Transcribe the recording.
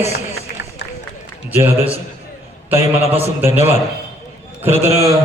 आदेश जय आदेश जय आदर्श. ताई मनापासून धन्यवाद. खरं तर